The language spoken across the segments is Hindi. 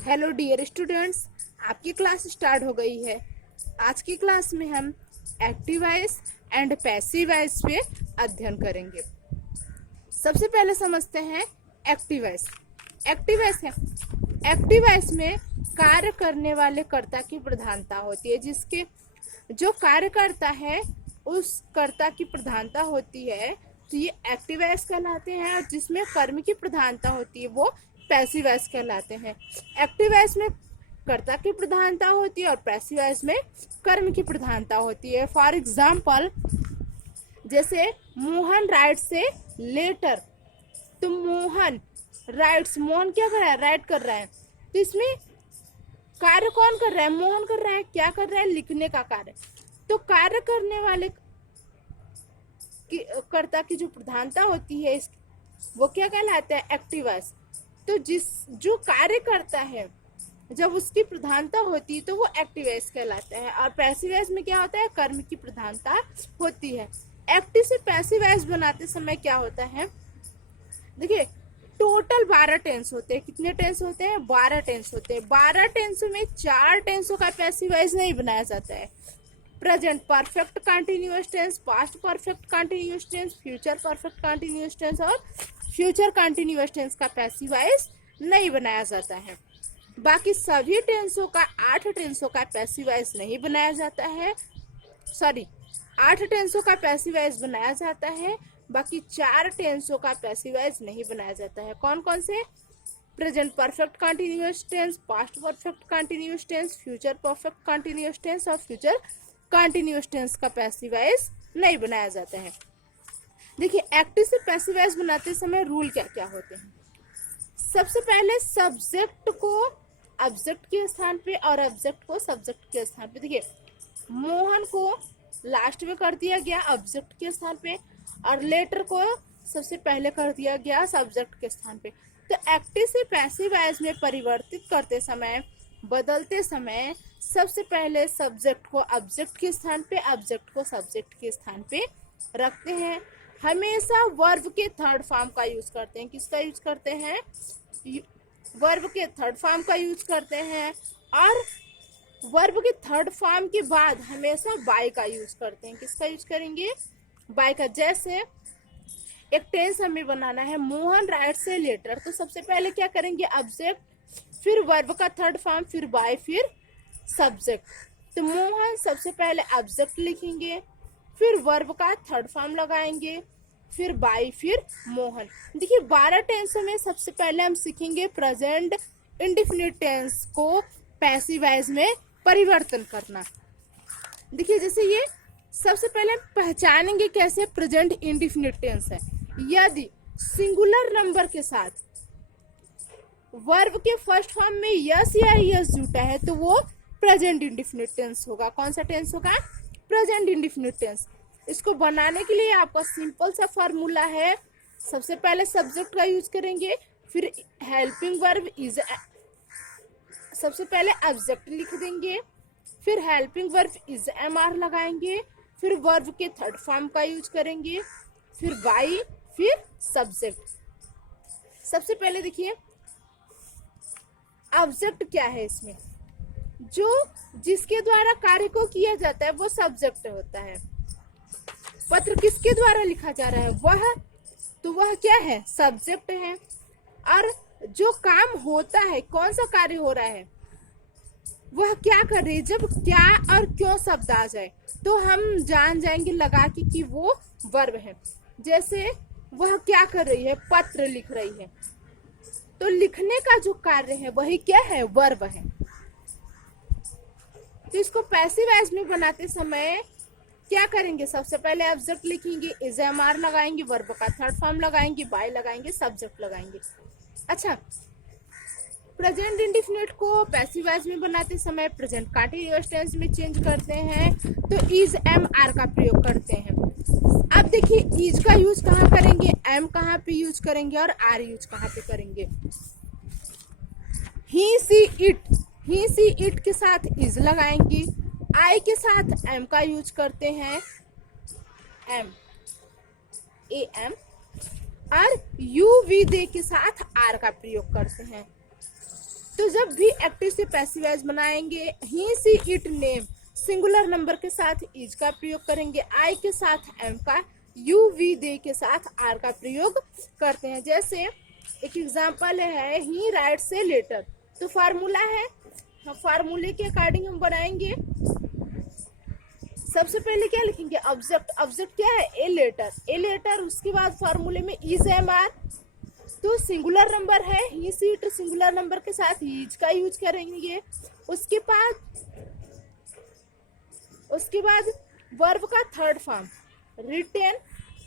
हेलो डियर स्टूडेंट्स, आपकी क्लास स्टार्ट हो गई है। आज की क्लास में हम active voice and passive voice पे अध्ययन करेंगे। सबसे पहले समझते हैं एक्टिव वॉइस। एक्टिव वॉइस है, एक्टिव वॉइस में कार्य करने वाले कर्ता की प्रधानता होती है। जिसके जो कार्य करता है उस कर्ता की प्रधानता होती है, तो ये एक्टिव वॉइस कहलाते हैं। और जिसमें कर्म की प्रधानता होती है वो पैसिव वॉइस कहलाते हैं। एक्टिव वॉइस में कर्ता की प्रधानता होती है और पैसिव वॉइस में कर्म की प्रधानता होती है। फॉर एग्जाम्पल, जैसे मोहन राइट्स ए लेटर, तो मोहन राइट्स, मोहन क्या कर रहा है? राइट कर रहा है। तो इसमें कार्य कौन कर रहा है? मोहन कर रहा है। क्या कर रहा है? लिखने का कार्य। तो कार्य करने वाले कर्ता की जो प्रधानता होती है वो क्या कहलाता है? Active voice. तो जो कार्य करता है जब उसकी प्रधानता होती है तो वो एक्टिव वॉइस कहलाता है। और पैसिव वॉइस में क्या होता है? कर्म की प्रधानता होती है। एक्टिव से पैसिव वॉइस बनाते समय क्या होता है? देखिए, टोटल 12 टेंस होते हैं। कितने टेंस होते हैं? 12 टेंस होते हैं। 12 टेंसों में 4 टेंसों का पैसिव वॉइस नहीं बनाया जाता है। Present perfect continuous tense, past perfect continuous tense, future perfect continuous tense और फ्यूचर कंटिन्यूअस टेंस का पैसिव वॉइस नहीं बनाया जाता है। बाकी सभी टेंसों का 8 टेंसों का पैसिव वॉइस नहीं बनाया जाता है। 8 टेंसों का पैसिव वॉइस बनाया जाता है, बाकी 4 टेंसों का पैसिव वॉइस नहीं बनाया जाता है। कौन कौन से? Present perfect continuous tense, past perfect continuous tense, future perfect continuous tense और फ्यूचर कंटिन्यूअस टेंस का पैसिव वॉइस नहीं बनाया जाता है। देखिए, एक्टिव से पैसिव वॉइस बनाते समय रूल क्या क्या होते हैं। सबसे पहले सब्जेक्ट को ऑब्जेक्ट के स्थान पे और ऑब्जेक्ट को सब्जेक्ट के स्थान पे। देखिए, मोहन को लास्ट में कर दिया गया ऑब्जेक्ट के स्थान पे और लेटर को सबसे पहले कर दिया गया सब्जेक्ट के स्थान पे। तो एक्टिव से पैसिव वॉइस में परिवर्तित करते समय, बदलते समय सबसे पहले सब्जेक्ट को ऑब्जेक्ट के स्थान पे, ऑब्जेक्ट को सब्जेक्ट के स्थान पे रखते हैं। हमेशा वर्ब के थर्ड फॉर्म का यूज करते हैं। किसका यूज करते हैं? वर्ब के थर्ड फॉर्म का यूज करते हैं। और वर्ब के थर्ड फॉर्म के बाद हमेशा बाय का यूज करते हैं। किसका यूज करेंगे? बाय का। जैसे एक टेंस हमें बनाना है, मोहन राइट्स ए लेटर, तो सबसे पहले क्या करेंगे? ऑब्जेक्ट, फिर वर्ब का थर्ड फॉर्म, फिर बाय, फिर सब्जेक्ट। तो मोहन सबसे पहले ऑब्जेक्ट लिखेंगे, फिर वर्ब का थर्ड फॉर्म लगाएंगे, फिर बाय, फिर मोहन। देखिए, 12 टेंसों में सबसे पहले हम सीखेंगे प्रेजेंट इंडेफिनिट टेंस को पैसिव वॉइस में परिवर्तन करना। देखिए, जैसे ये सबसे पहले पहचानेंगे कैसे प्रेजेंट इंडेफिनिट टेंस है। यदि सिंगुलर नंबर के साथ वर्ब के फर्स्ट फॉर्म में यस या यस जुटा है तो वो प्रेजेंट इंडेफिनिट टेंस होगा। कौन सा टेंस होगा? Present indefinite tense. इसको बनाने के लिए आपका सिंपल सा फॉर्मूला है। सबसे पहले सब्जेक्ट का यूज करेंगे, फिर हेल्पिंग वर्ब इज, सबसे पहले ऑब्जेक्ट लिख देंगे, फिर हेल्पिंग वर्ब इज एमआर लगाएंगे, फिर वर्ब के थर्ड फॉर्म का यूज करेंगे, फिर बाय, फिर सब्जेक्ट। सबसे पहले देखिए, ऑब्जेक्ट क्या है? इसमें जो जिसके द्वारा कार्य को किया जाता है वो सब्जेक्ट होता है। पत्र किसके द्वारा लिखा जा रहा है? वह क्या है? सब्जेक्ट है। और जो काम होता है, कौन सा कार्य हो रहा है, वह क्या कर रही है? जब क्या और क्यों शब्द आ जाए तो हम जान जाएंगे लगा कि वो वर्ब है। जैसे वह क्या कर रही है? पत्र लिख रही है। तो लिखने का जो कार्य है वही क्या है? वर्ब है। तो इसको पैसिव वॉइस में बनाते समय क्या करेंगे? सबसे पहले ऑब्जेक्ट लिखेंगे, इज एमआर लगाएंगे, वर्ब का थर्ड फॉर्म लगाएंगे, बाय लगाएंगे, सब्जेक्ट लगाएंगे। अच्छा, प्रेजेंट इंडेफिनिट को पैसिव वॉइस में बनाते समय प्रेजेंट कंटीन्यूअस टेंस में चेंज करते हैं तो इज एम आर का प्रयोग करते हैं। अब देखिए, इज का यूज कहाँ करेंगे, एम कहाँ पे यूज करेंगे और आर यूज कहाँ पे करेंगे। ही सी इट के साथ इज लगाएंगे, आई के साथ एम का यूज करते हैं, एम ए एम, और यू वी दे के साथ आर का प्रयोग करते हैं। तो जब भी एक्टिव से पैसिव वॉइस बनाएंगे ही see it name singular number के साथ इज का प्रयोग करेंगे, आई के साथ एम का, यू वी दे के साथ आर का प्रयोग करते हैं। जैसे एक एग्जांपल है ही राइट्स ए लेटर, तो फार्मूला है, फार्मूले के अकॉर्डिंग हम बनाएंगे। सबसे पहले क्या लिखेंगे, ऑब्जेक्ट, ऑब्जेक्ट क्या है, ए लेटर, ए लेटर, उसके बाद फार्मूले में इज एम आर, तो सिंगुलर नंबर है ही सी इट, सिंगुलर नंबर के साथ इज का यूज करेंगे। उसके बाद वर्ब का थर्ड फॉर्म रिटेन,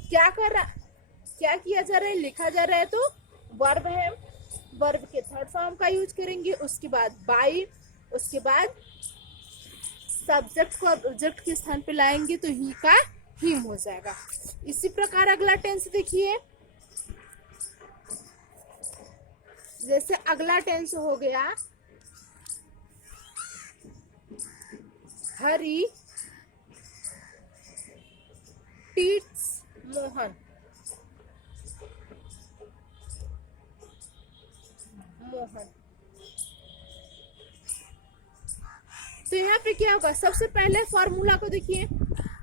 क्या किया जा रहा है, लिखा जा रहा है, तो वर्ब है, वर्ब के थर्ड फॉर्म का यूज करेंगे। उसके बाद बाई, उसके बाद सब्जेक्ट को ऑब्जेक्ट के स्थान पे लाएंगे तो ही का हिम हो जाएगा। इसी प्रकार अगला टेंस देखिए, जैसे अगला टेंस हो गया हरी टीट्स मोहन, मोहन। तो यहाँ पे क्या होगा, सबसे पहले फॉर्मूला को देखिए,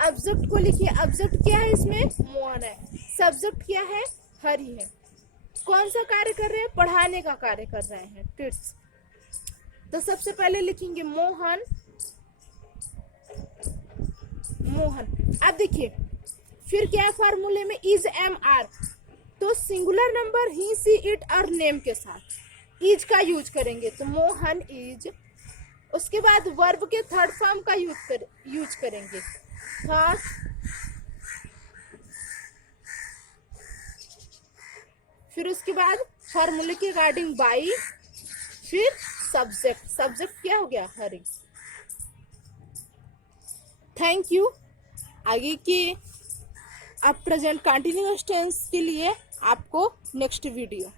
ऑब्जेक्ट को लिखिए, ऑब्जेक्ट क्या है इसमें, मोहन है, सब्जेक्ट क्या है, हरी है, कौन सा कार्य कर रहे हैं, पढ़ाने का कार्य कर रहे हैं, टिट्स। तो सबसे पहले लिखेंगे मोहन, मोहन। अब देखिए फिर क्या है, फार्मूले में इज एम आर, तो singular number he see it और नेम के साथ इज का यूज करेंगे, तो मोहन इज। उसके बाद वर्ब के थर्ड फॉर्म का यूज करेंगे, थॉट, फिर उसके बाद फॉर्मूले के अकॉर्डिंग बाई, फिर सब्जेक्ट, सब्जेक्ट क्या हो गया, हरी। Thank you. आगे के अब प्रेजेंट कंटिन्यूअस टेंस के लिए आपको नेक्स्ट वीडियो।